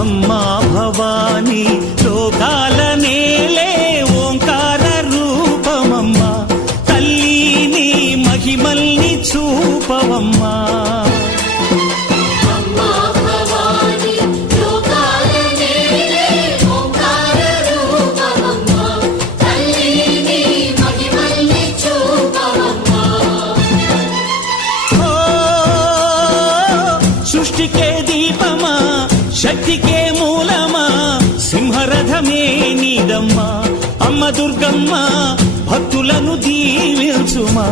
అమ్మా భవానీ లోకాల నేలే ఓంకార రూపమమ్మా తల్లి మహిమల్ని చూపవమ్మా సృష్టికే దీపమా శక్తికే మూలమా సింహరథమే నీదమ్మా అమ్మ దుర్గమ్మ భక్తులను దీవించుమా